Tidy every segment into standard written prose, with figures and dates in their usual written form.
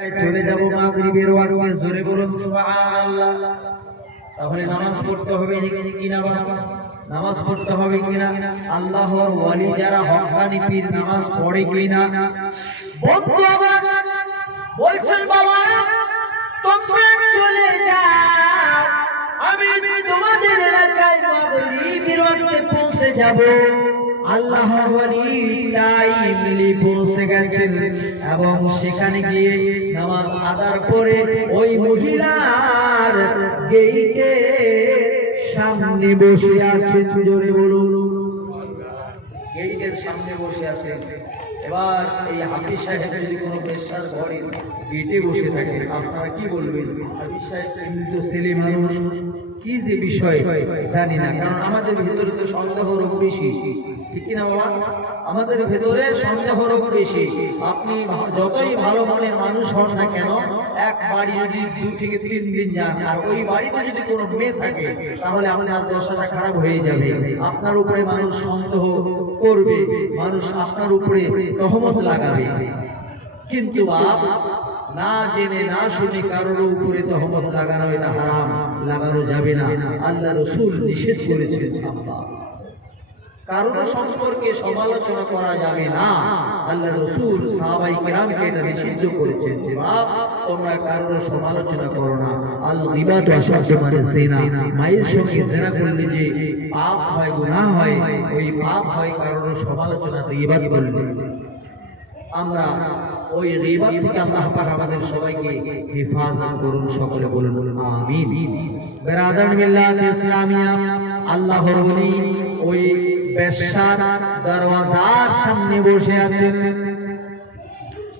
চলে যাব মাগরিবের ওয়াক্তে, জোরে বলুন সুবহানাল্লাহ। তাহলে নামাজ পড়তে হবে কিনা বাবা? নামাজ পড়তে হবে কিনা? আল্লাহর ওয়ালি যারা হক্কানি পীর নামাজ পড়ে কিনা? বন্ধু আমার বলছেন বাবা তোমরা চলে যাও, আমি তোমাদের এলাকায় মাগরিবের ওয়াক্তে পৌঁছে যাব। আল্লাহর ওয়ালি টাইমলি পৌঁছে গেছেন এবং সেখানে গিয়ে নামাজ আদার পরে ওই মহিলার গেইটে সামনে বসে আছেন, জোরে বলুন। গেইটের সামনে বসে আছেন। এবার এই হাফিজ সাহেব যদি কোনো পেশার ঘরে গেটে বসে থাকে আপনারা কি বলবেন? হাফিজ সাহেব কিন্তু ছেলে মানুষ, কি যে বিষয় জানি না, কারণ আমাদের ভিতরে তো সন্দেহ রোগ বেশি, ঠিক কিনা বাবা? আমাদের ভেতরে সন্দেহ রোগ বেশি। আপনি যতই ভালো মনের মানুষ হন না কেন, এক বাড়ি যদি 2 থেকে 3 দিন যান আর ওই বাড়িতে যদি কোনো মেয়ে থাকে তাহলে আপনার দশাটা খারাপ হয়ে যাবে। আপনার উপরে মানুষ সন্দেহ করবে, মানুষ আপনার উপরে তহমত লাগাবে। কিন্তু বাপ না জেনে না শুনে কারোর উপরে তহমত লাগানো এটা হারাম, লাগানো যাবে না। আল্লাহ রাসূল নিষেধ করেছেন। কারোর সম্পর্কে সমালোচনা করা যাবে না। আল্লাহ রাসূল সাহাবায়ে কেরামকে এটা নিষিদ্ধ করেছেন যে বাপ তোমরা কারোর সমালোচনা করো না। আল গীবাতু আশাদ্দু মিনাজ জিনা, মায়ের সঙ্গে জিনা করলে যে পাপ হয়, গুনাহ হয়, ওই পাপ হয় কারোর সমালোচনা, গীবাত বলবে। আমরা ওই গীবাত থেকে আল্লাহ পাক আমাদের সবাইকে হেফাজত করুন, সকলে বলুন আমিন। বিরাদার মিল্লাত ইসলামিয়া, আল্লাহর ওলি ওই বেশ্যার দরওয়াজার সামনে বসে আছেন।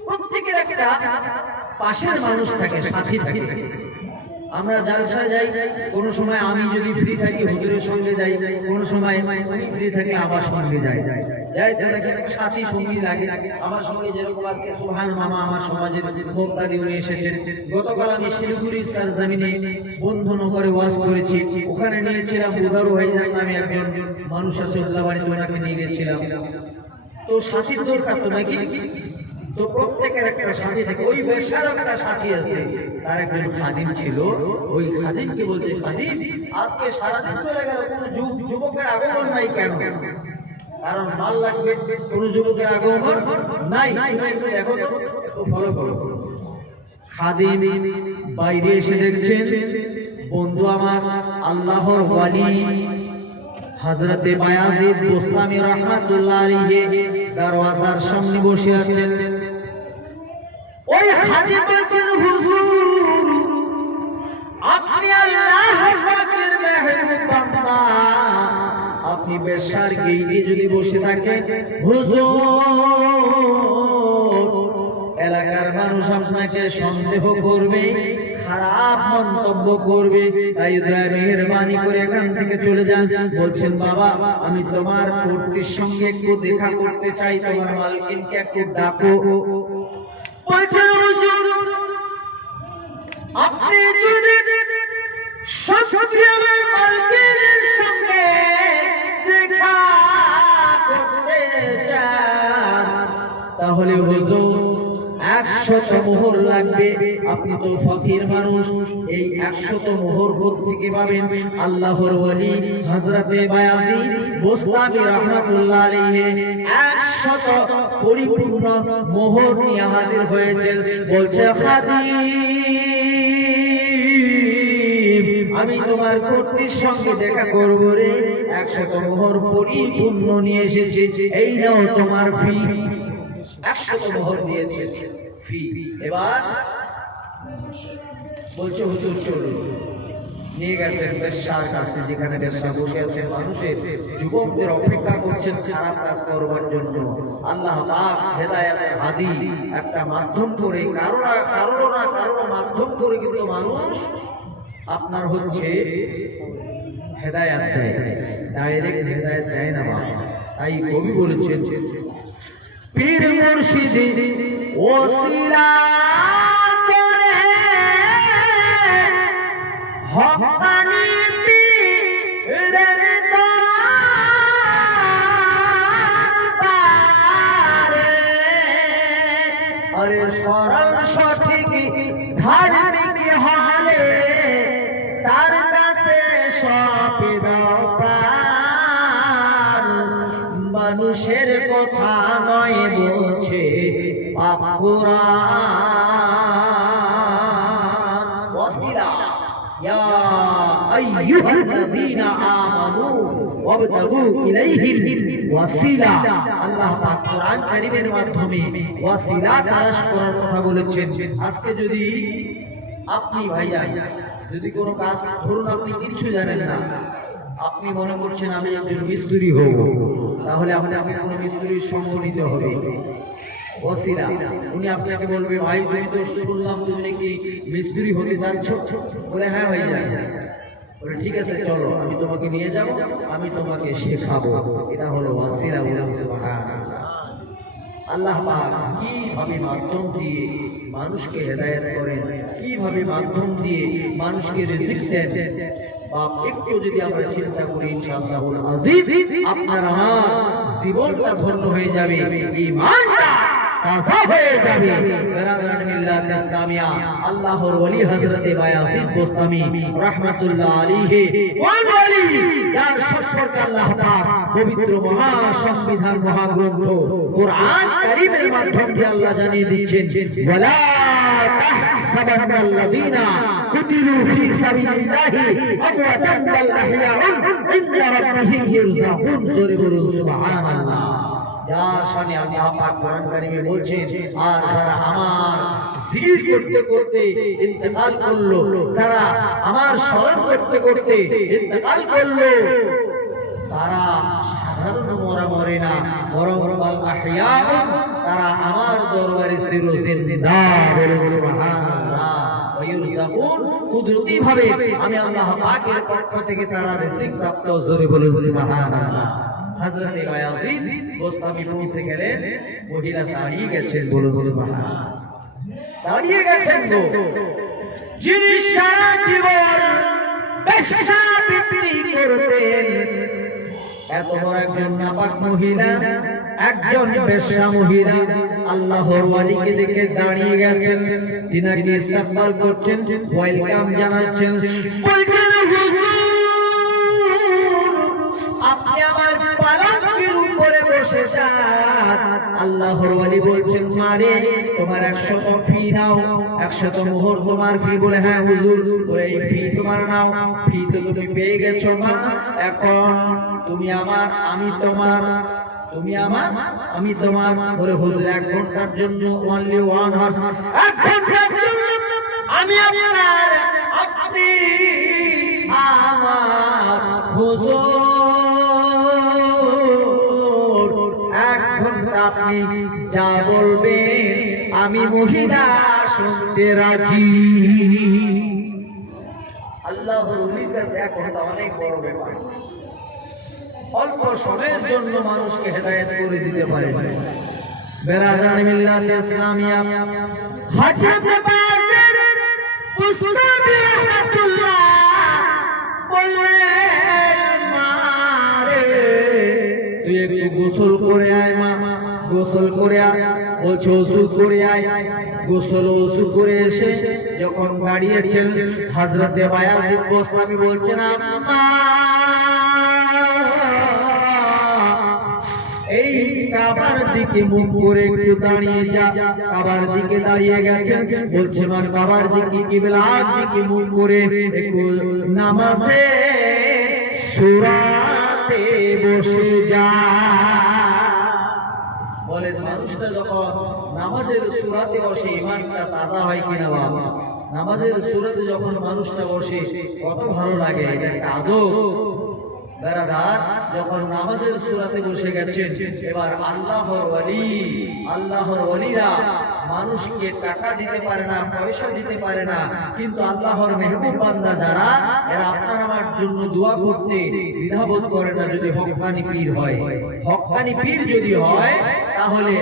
প্রত্যেকের একটা পাশের মানুষ থাকে, সাথী থাকে। আমরা জালসায় যাই, কোন সময় আমি যদি ফ্রি থাকি হুজুরের সঙ্গে যাই, কোন সময় উনি ফ্রি থাকলে আমার সঙ্গে যাই। সাথী সঙ্গী লাগে আমার সঙ্গে। যেরকম আজকে সুবহান মামা আমার সমাজের মুক্তাদি উনি এসেছেন। গতকাল আমি শিলিগুড়ি সরজমিনে বন্ধুনগরে ওয়াজ করেছি, ওখানে নিয়েছিলাম উদারু ভাইজান নামে একজন মানুষ আছে, বাড়িতে ওনাকে নিয়ে গেছিলাম। তো সাথীর দরকার তো নাকি? তো প্রত্যেকের একটা সাথী থাকে। ওই বেশ্যার একটা সাথী আছে, তার একজন খাদিম ছিল। ওই খাদিমকে বলছে, খাদিম আজকে সারাদিন চলে গেল, কোন যুবকের আগমন নাই কেন? কারণ মাল লাগবে, কোন যুবকের আগমন নাই। দেখো একটু ফলো করো। খাদিম বাইরে এসে দেখছেন বন্ধু আমার আল্লাহর ওয়ালি হযরত বায়াজিদ বুস্তামি রাহমাতুল্লাহ আলাইহি দরওয়াজার সামনে বসে আছেন। ওই খাদিম বলছেন, হুজুর আপনি আল্লাহর পাকের মেহবুব বান্দা, আপনি বেশ্যার গেইটে যদি বসে থাকেন, হুজুর এলাকার মানুষ আপনাকে সন্দেহ করবে, খারাপ মন্তব্য করবে, তাই দয়া মেহেরবানি করে এখান থেকে চলে যান। বলছেন বাবা আমি তোমার কর্ত্রীর সঙ্গে একটু দেখা করতে চাই, তোমার মালকিনকে একটু ডাকো। বলছেন হুজুর আপনি যদি সত্যি আমার মালকিনের সঙ্গে দেখা করতে চান তাহলে হুজুর 100 মোহর লাগবে। আপনি তো ফকির মানুষ, এই 100 মোহর থেকে পাবেন? আল্লাহর ওয়ালি হযরতে বায়াজিদ বুস্তামি রাহমাতুল্লাহ আলাইহি 100 পরিপূর্ণ মোহর নিয়ে হাজির হয়েছেন। বলছে খাদিম আমি তোমার কর্ত্রীর সঙ্গে দেখা করব রে, 100 মোহর পরিপূর্ণ নিয়ে এসেছি, এই নাও তোমার ফি। 100 মোহর দিয়েছে ফি। এবার বলছে হুজুর চলুন। নিয়ে গেছেন বেশ্যার কাছে, যেখানে বেশ্যা বসে আছেন, মানুষের যুবকদের অপেক্ষা করছেন খারাপ কাজ করবার জন্য। আল্লাহ পাক হেদায়েত হাদি একটা মাধ্যম করে, কারো না কারো মাধ্যম করে কিন্তু মানুষ আপনার হচ্ছে হেদায়েত দেয়, ডাইরেক্ট হেদায়েত দেয় না বাবা। তাই কবি বলেছেন পীর মুর্শিদ ওসিলা করে হক্কানি পীরের দরবারে, আরে সরল সঠিক ধার্মিক হলে তার কাছে সপে দাও প্রাণ, মানুষের কথা নয় বলছে পাক কুরআন। ওয়াসিলা ইয়া আইয়ুহাল্লাযীনা আমানু ওয়াবতাগু ইলাইহিল ওয়াসিলা। আল্লাহ পাক কোরআন কারীমের মাধ্যমে ওয়াসিলা তালাশ করার কথা বলেছেন। আজকে যদি আপনি ভাইয়া যদি কোনো কাজ, ধরুন আপনি কিছু জানেন না, আপনি মনে করছেন আমি একজন মিস্ত্রি হব, তাহলে আপনি কোনো মিস্ত্রির সঙ্গ নিতে হবে। ওয়াসিলা উনি আপনাকে বলবে ভাই তুমি তো শুনলাম তুমি নাকি মিস্ত্রি হতে যাচ্ছ, বলে হ্যাঁ ভাইয়া, বলে ঠিক আছে চলো আমি তোমাকে নিয়ে যাব, আমি তোমাকে শেখাবো। এটা হলো ওয়াসিলা। সুবহানাল্লাহ। আল্লাহ পাক কিভাবে মাধ্যম দিয়ে মানুষকে হেদায়েত করেন, কিভাবে মাধ্যম দিয়ে মানুষকে রিজিক দেন, বাপ একটু যদি আমরা চিন্তা করি ইনশাআল্লাহুল আজিজ আপনার আমার জীবনটা ধন্য হয়ে যাবে, ঈমানটা তাজা হয়ে যাবে। বেরাদারান মিল্লাত ইসলামিয়া, আল্লাহর ওলি হযরত বায়াজিদ বোস্তামি রাহমাতুল্লাহ আলাইহি, কোন ওলি যার সম্পর্কে আল্লাহ পাক পবিত্র মহা সংবিধান মহাগ্রন্থ কোরআন কারীমের মাধ্যমে আল্লাহ জানিয়ে দিচ্ছেন, ওয়ালা তাহসাবান্নাল্লাযীনা কুতিলু ফী সাবিলিল্লাহি আমওয়াতান বাল আহইয়াউন ইনদা রাব্বিহিম ইরযাকুন। জোরে বলুন সুবহানাল্লাহ। যার শানে আল্লাহ পাক কোরআন কারীমে বলছেন, আর যারা আমার জিকির করতে করতে ইন্তেকাল করলো, যারা আমার স্মরণ করতে করতে ইন্তেকাল করলো, তারা সাধারণ মরে না, বরং বাল আহইয়াউন, তারা আমার দরবারে চিরজিন্দা। বলুন সুবহানাল্লাহ। ওয়ায়ুরযাকুন, কুদরতি ভাবে আমি আল্লাহ পাকের পক্ষ থেকে তারা রিজিক প্রাপ্ত। জোরে বলুন সুবহানাল্লাহ। হযরত বায়াজিদ বোস্তামি পৌঁছে গেলেন, মহিলা দাঁড়িয়ে গেছেন। বলুন সুবহানাল্লাহ। দাঁড়িয়ে গেছেন গো, যিনি সারা জীবন বেশ্যা বিক্রি করতেন। এত বড় একজন নাপাক মহিলা, একজন বেশ্যা মহিলা আল্লাহর ওয়ালিকে দেখে দাঁড়িয়ে গেছেন, তিনাকে ইস্তেকবাল করছেন, ওয়েলকাম জানাচ্ছেন, বলছেন আপনি আমার পালঙ্কের উপরে বসে যান। আল্লাহর ওয়ালি বলছেন, মারে তোমার 100 ফি নাও, 100 মোহর তোমার ফি। বলে হ্যাঁ হুজুর, বলে এই ফি তোমার নাও, ফি তো তুমি পেয়ে গেছো মা, এখন তুমি আমার আমি তোমার, তুমি আমার আমি তোমার। বলে হুজুর 1 ঘন্টার জন্য, অনলি 1 আওয়ার, 1 ঘন্টার জন্য আমি আপনার, আপনি আমার হুজুর। 1 ঘন্টা আপনি যা বলবেন আমি মহিলা শুনতে রাজি। আল্লাহর ওলির কাছে 1 ঘন্টা অনেক বড় ব্যাপার। অল্প সময়ের জন্য মানুষকে হেদায়েত করে দিতে পারে। বেরাদান মিল্লাত ইসলামিয়া, হযরত বায়াজিদ বুস্তামি রাহমাতুল্লাহ বললেন, মারে তুই একটু গোসল করে আয় মা, গোসল করে আয়। বলছে ওযু করে আয়। গোসল ওযু করে এসে যখন দাঁড়িয়েছেন, হযরত বায়াজিদ বোস্তামি বলছেন, আম্মা এই কাবার দিকে মুখ করে একটু দাঁড়িয়ে যা। কাবার দিকে দাঁড়িয়ে গেছেন, বলছে মা কাবার দিকে, কিবলার দিকে মুখ করে একটু নামাজে সূরাতে বসে যা। বলেন মানুষটা যখন নামাজের সূরাতে বসে ঈমানটা তাজা হয় কিনা বাবা? নামাজের সূরাতে যখন মানুষটা বসে কত ভালো লাগে, এটা একটা আদব। বেরাদার যখন নামাজের সূরাতে বসে গেছেন, এবার আল্লাহর ওয়ালি, আল্লাহর ওলিরা মানুষকে টাকা দিতে পারে না, পয়সা দিতে পারে না, কিন্তু আল্লাহর মেহবুব বান্দা যারা, এরা আপনার আমার জন্য দোয়া করতে দ্বিধাবোধ করে না। যদি হক্কানি পীর হয়, হক্কানি পীর যদি হয়, তাহলে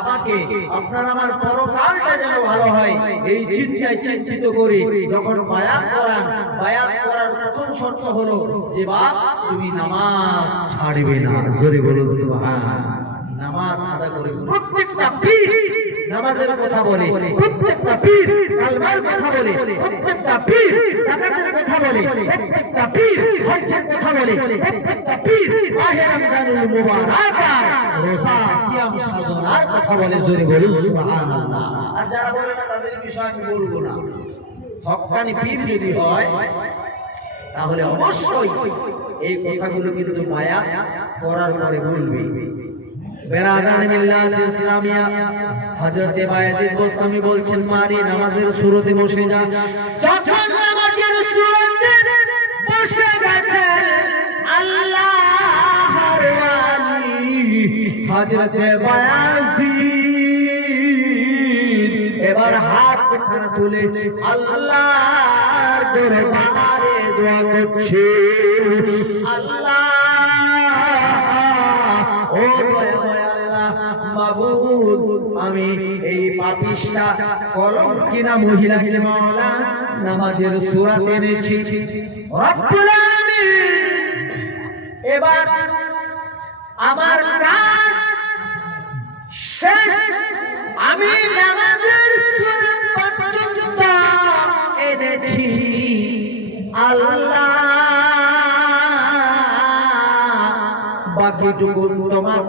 আমাকে আপনার আমার পরকালটা যেন ভালো হয়, এই চিন্তায় চিন্তিত করে যখন বায়াত করান, বায়াত করার প্রথম শর্ত হলো যে বাপ তুমি নামাজ ছাড়বে না। জোরে বলুন সুবহানাল্লাহ। নামাজ আদা করে, প্রত্যেকটা পীর নামাজের কথা বলে, প্রত্যেকটা পীর কালমা কলেমার কথা বলে, প্রত্যেকটা পীর যাকাতের কথা বলে, প্রত্যেকটা পীর হজ্জের কথা বলে, প্রত্যেকটা পীর মাহে রমজানুল মুবারাকার রোজা সিয়াম সাধনার কথা বলে। জোরে বলুন সুবহানাল্লাহ। আর যারা বলে না তাদের বিষয় আমি বলবো না। হক্কানি পীর যদি হয় তাহলে অবশ্যই এই কথাগুলো কিন্তু মায়া করার পরে বলবে। বেরাদান মিল্লাত ইসলামিয়া হযরত বায়েজিদ বোস্তামি বলছেন, মারি নামাজের শুরুতে বসে যা। যখন নামাজের শুরুতে বসে গেছে আল্লাহর ওয়ালি হযরত বায়েজিদ এবার হাত খানা তুলে আল্লাহর দরবারে দোয়া করছে, আল্লাহ ও দয়াময় আল্লাহ মাবুদ, আমি এই পাপিষ্টা কলঙ্কিনা মহিলাকে মাওলা নামাজের সূরাতে এনেছি। রব্বুল আলামিন এবার আমার কাজ শেষ, আমি নামাজের সূরা পর্যন্ত এনেছি, আল্লাহ বাকিটুকু তোমার